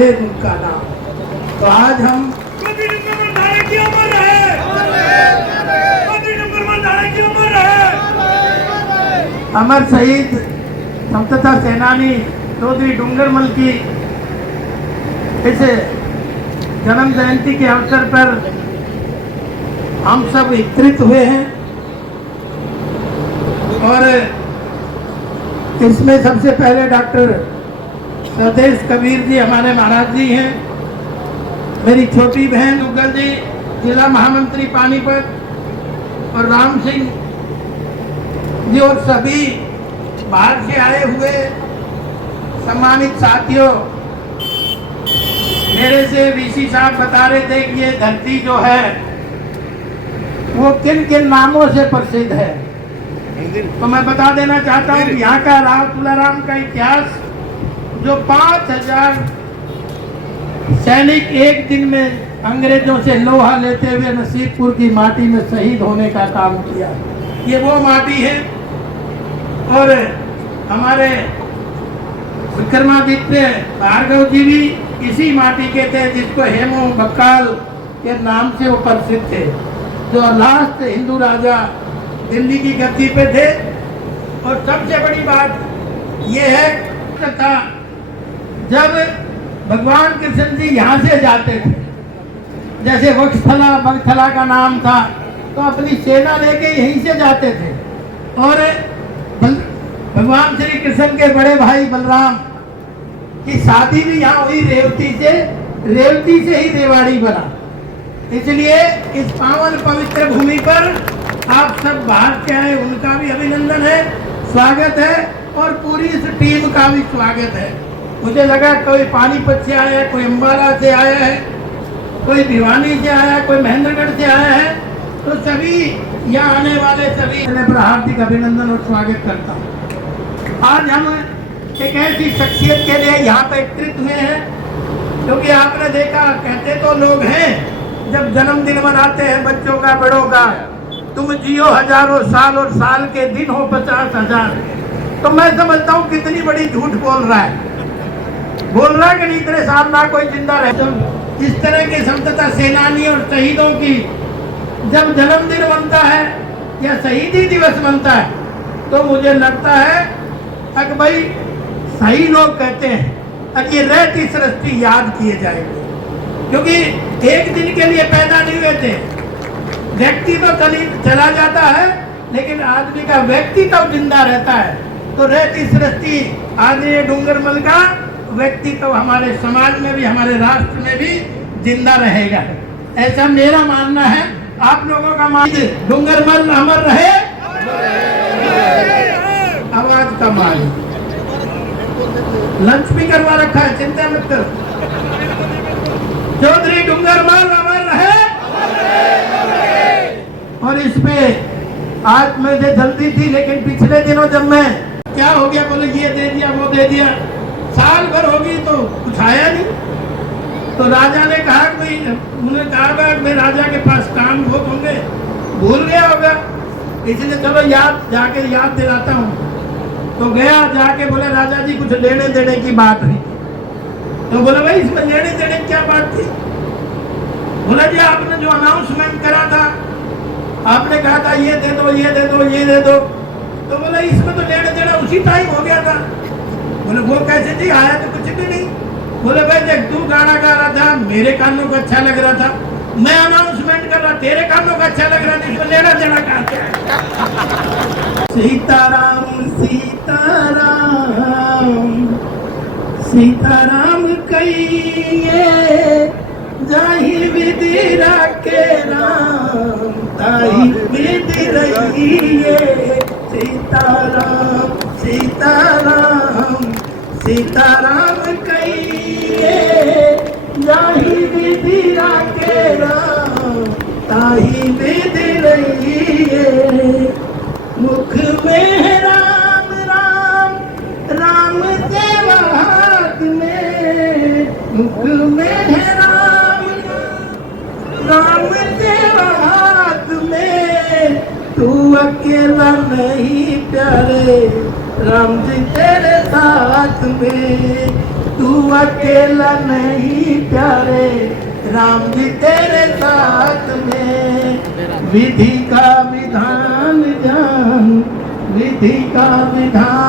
जावेद उनका नाम। तो आज हम अमर शहीद स्वतंत्रता सेनानी चौधरी डूंगरमल की इस जन्म जयंती के अवसर पर हम सब एकत्रित हुए हैं और इसमें सबसे पहले डॉक्टर स्वदेश कबीर जी हमारे महाराज जी हैं, मेरी छोटी बहन उगल जी जिला महामंत्री पानीपत और राम सिंह जी और सभी बाहर से आए हुए सम्मानित साथियों। मेरे से वीसी साहब बता रहे थे कि ये धरती जो है वो किन किन नामों से प्रसिद्ध है, तो मैं बता देना चाहता हूँ यहाँ का राव तुलाराम का इतिहास, जो 5000 सैनिक एक दिन में अंग्रेजों से लोहा लेते हुए नसीबपुर की माटी में शहीद होने का काम किया, ये वो माटी है। और हमारे विक्रमादित्य भार्गव जी भी इसी माटी के थे, जिसको हेमो बक्काल के नाम से वो प्रसिद्ध थे, जो लास्ट हिंदू राजा दिल्ली की गद्दी पे थे। और सबसे बड़ी बात ये है था जब भगवान कृष्ण जी यहाँ से जाते थे, जैसे वक्षथला का नाम था, तो अपनी सेना लेके यहीं से जाते थे। और भगवान श्री कृष्ण के बड़े भाई बलराम की शादी भी यहाँ हुई रेवती से ही रेवाड़ी बना। इसलिए इस पावन पवित्र भूमि पर आप सब बाहर से आए, उनका भी अभिनंदन है, स्वागत है, और पूरी इस टीम का भी स्वागत है। मुझे लगा कोई पानीपत से आया है, कोई अम्बाला से आया है, कोई भिवानी से आया है, कोई महेंद्रगढ़ से आया है, तो सभी यहाँ आने वाले सभी पर हार्दिक अभिनंदन और स्वागत करता हूँ। आज हम एक ऐसी शख्सियत के लिए यहाँ पे एकत्रित हुए हैं, क्योंकि आपने देखा, कहते तो लोग हैं जब जन्मदिन मनाते हैं बच्चों का बड़ों का, तुम जियो हजारों साल और साल के दिन हो 50,000, तो मैं समझता हूँ कितनी बड़ी झूठ बोल रहा है कि नहीं, इतने साल ना कोई जिंदा रहता। इस तरह के स्वतंत्रता सेनानी और शहीदों की जब जन्मदिन बनता है या शहीदी दिवस बनता है, तो मुझे लगता है कि भाई सही लोग कहते हैं कि ये रहती सृष्टि याद किए जाएंगे, क्योंकि एक दिन के लिए पैदा नहीं हुए थे। व्यक्ति तो चला जाता है, लेकिन आदमी का व्यक्तित्व जिंदा रहता है। तो रहती सृष्टि आदरणीय डूंगरमल का व्यक्तित्व हमारे समाज में भी, हमारे राष्ट्र में भी जिंदा रहेगा, ऐसा मेरा मानना है। आप लोगों का मानना, डूंगरमल अमर रहे, आवाज कम आ रही, लंच भी करवा रखा है, चिंता मत करो। चौधरी डूंगरमल अमर रहे। और इसमें आज मुझे जल्दी थी, लेकिन पिछले दिनों जब मैं क्या हो गया, बोले ये दे दिया वो दे दिया, साल भर होगी तो कुछ आया नहीं। तो राजा ने कहा, उन्होंने कहा मैं राजा के पास काम बहुत होंगे, भूल गया होगा, इसलिए चलो जाके याद दिलाता हूँ। तो गया, जाके बोले राजा जी कुछ लेने देने की बात नहीं। तो बोले भाई इसमें लेने देने की क्या बात थी? बोला जी आपने जो अनाउंसमेंट करा था, आपने कहा था ये दे दो ये दे दो ये दे दो, तो बोले इसमें तो लेने देना उसी टाइम हो गया था। बोले वो कैसे जी, आया तो कुछ भी नहीं। बोले भाई जब तू गाना गा रहा था मेरे कानों को अच्छा लग रहा था, मैं अनाउंसमेंट कर रहा तेरे कानों को अच्छा लग रहा था, इसमें लेना देना कहाँ से? सीताराम सीताराम सीताराम कहिए जाहि विधि राखे राम, ताहि विधि रहिए। सीताराम सीताराम सीताराम कहिए जाहि विधि राखे राम, ताहि विधि रहिए। मुख में राम राम राम सेवा हाथ में, मुख में राम राम सेवा हाथ में, तू अकेला नहीं प्यारे राम जी तेरे साथ में। तू अकेला नहीं प्यारे, राम जी तेरे साथ में। विधि का विधान जान, विधि का विधान